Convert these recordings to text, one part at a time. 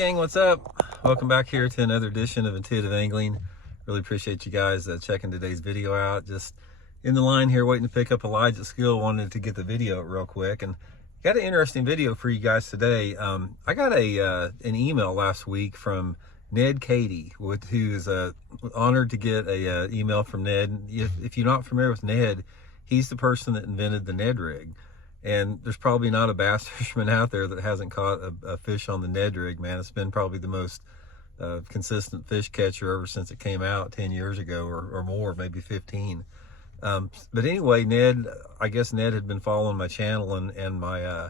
gang, what's up? Welcome back here to another edition of Intuitive Angling. Really appreciate you guys checking today's video out. Just in the line here waiting to pick up Elijah Skill. Wanted to get the video real quick and got an interesting video for you guys today. I got an email last week from Ned Cady, who is honored to get a email from Ned. If you're not familiar with Ned, he's the person that invented the Ned rig. And there's probably not a bass fisherman out there that hasn't caught a fish on the Ned rig, man. It's been probably the most consistent fish catcher ever since it came out 10 years ago or more, maybe 15. But anyway, I guess Ned had been following my channel and my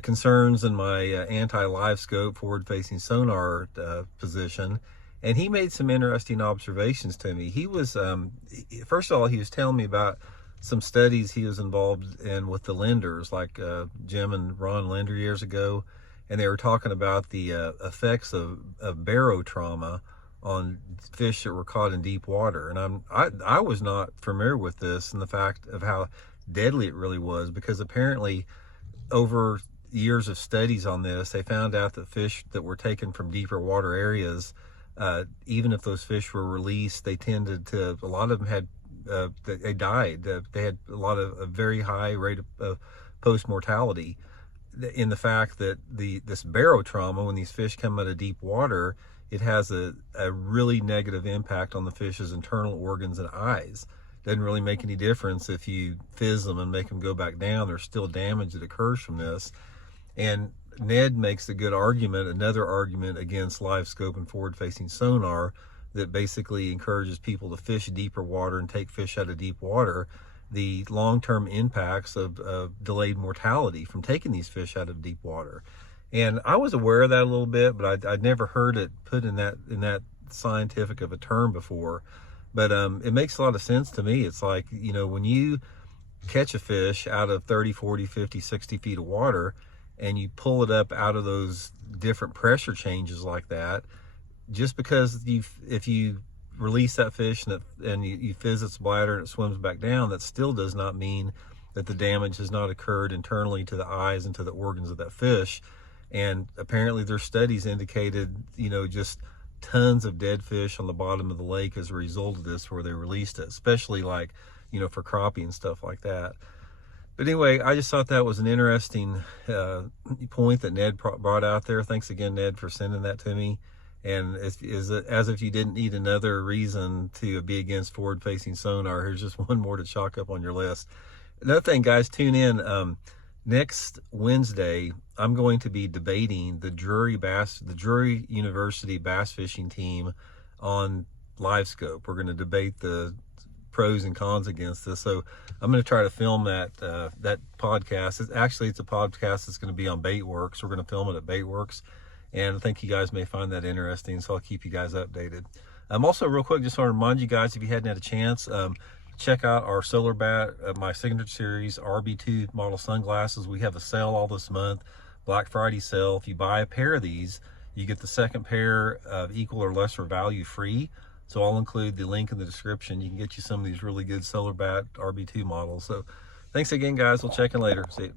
concerns and my anti-Livescope forward-facing sonar position. And he made some interesting observations to me. He was, first of all, he was telling me about some studies he was involved in with the lenders, like Jim and Ron Lender years ago, and they were talking about the effects of barotrauma on fish that were caught in deep water. And I was not familiar with this and the fact of how deadly it really was, because apparently over years of studies on this, they found out that fish that were taken from deeper water areas, even if those fish were released, they tended to, a lot of them had they died. They had a very high rate of post-mortality, in the fact that this barotrauma, when these fish come out of deep water, it has a really negative impact on the fish's internal organs and eyes. Doesn't really make any difference if you fizz them and make them go back down. There's still damage that occurs from this. And Ned makes a good argument, another argument against Livescope and forward-facing sonar, that basically encourages people to fish deeper water and take fish out of deep water, the long-term impacts of delayed mortality from taking these fish out of deep water. And I was aware of that a little bit, but I'd never heard it put in that scientific of a term before. But it makes a lot of sense to me. It's like, you know, when you catch a fish out of 30, 40, 50, 60 feet of water, and you pull it up out of those different pressure changes like that, just because if you release that fish and you fizz its bladder and it swims back down, that still does not mean that the damage has not occurred internally to the eyes and to the organs of that fish. And apparently their studies indicated, you know, just tons of dead fish on the bottom of the lake as a result of this, where they released it, especially like, you know, for crappie and stuff like that. But anyway, I just thought that was an interesting point that Ned brought out there. Thanks again, Ned, for sending that to me. And as if you didn't need another reason to be against forward-facing sonar, here's just one more to chalk up on your list. Another thing, guys, tune in. Next Wednesday, I'm going to be debating the Drury University bass fishing team on Livescope. We're going to debate the pros and cons against this. So I'm going to try to film that podcast. It's a podcast that's going to be on Baitworks. We're going to film it at Baitworks. And I think you guys may find that interesting, so I'll keep you guys updated. Also, real quick, just want to remind you guys, if you hadn't had a chance, check out our Solar Bat, my signature series, RB2 model sunglasses. We have a sale all this month, Black Friday sale. If you buy a pair of these, you get the second pair of equal or lesser value free. So I'll include the link in the description. You can get you some of these really good Solar Bat RB2 models. So thanks again, guys. We'll check in later. See you.